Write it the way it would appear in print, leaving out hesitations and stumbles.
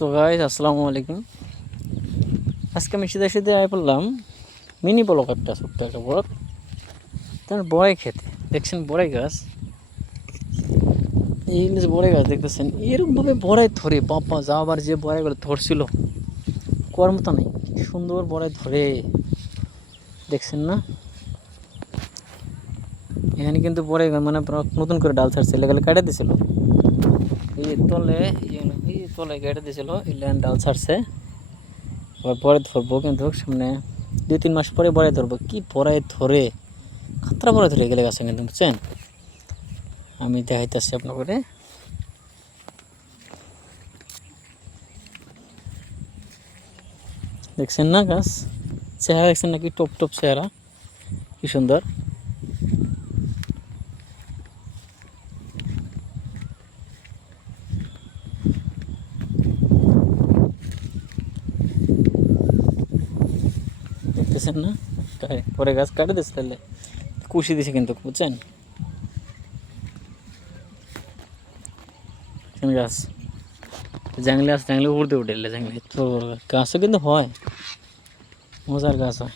So guys আসসালামু আলাইকুম। আজকে আমি সিধা সিধে আয় পড়লাম মিনি ব্লক একটা ছোট্ট একটা ব্লক, তার বড়াই খেতে। দেখছেন বড়াই গাছ, এই যে বড়াই গাছ দেখতেছেন, এরকমভাবে বড়াই ধরে বাবা যা আবার যে বড়াইগুলো ধরছিল কোয়ার মতো নেই, কি সুন্দর বড়াই ধরে দেখছেন না। এখানে কিন্তু বড়াই মানে নতুন করে ডাল ছাড়ছে, লেগালে কেটে দিছিল, এই তলে এই তলে কেটে দিছিল, এই ল্যান্ড ডাল ছাড়ছে। আবার পরে ধরবো, কিন্তু সামনে 2-3 মাস পরে বড়াই ধরবো। কি বড়াই ধরে, খাতরা বড়াই ধরে গেলে গাছে, কিন্তু বুঝছেন। আমি দেখাইতেছি আপনাকে, দেখছেন না গাছ চেহারা, দেখছেন নাকি টপ টপ চেহারা, কি সুন্দর। দেখতেছেন না, পরে গাছ কাটে দিচ্ছে, তাহলে কুশি দিছে কিন্তু, বুঝছেন। গাছ জাংলে আছে, জাংলে উড়তে উঠে জাংলে তো গাছও কিন্তু হয়, মজার গাছ হয়।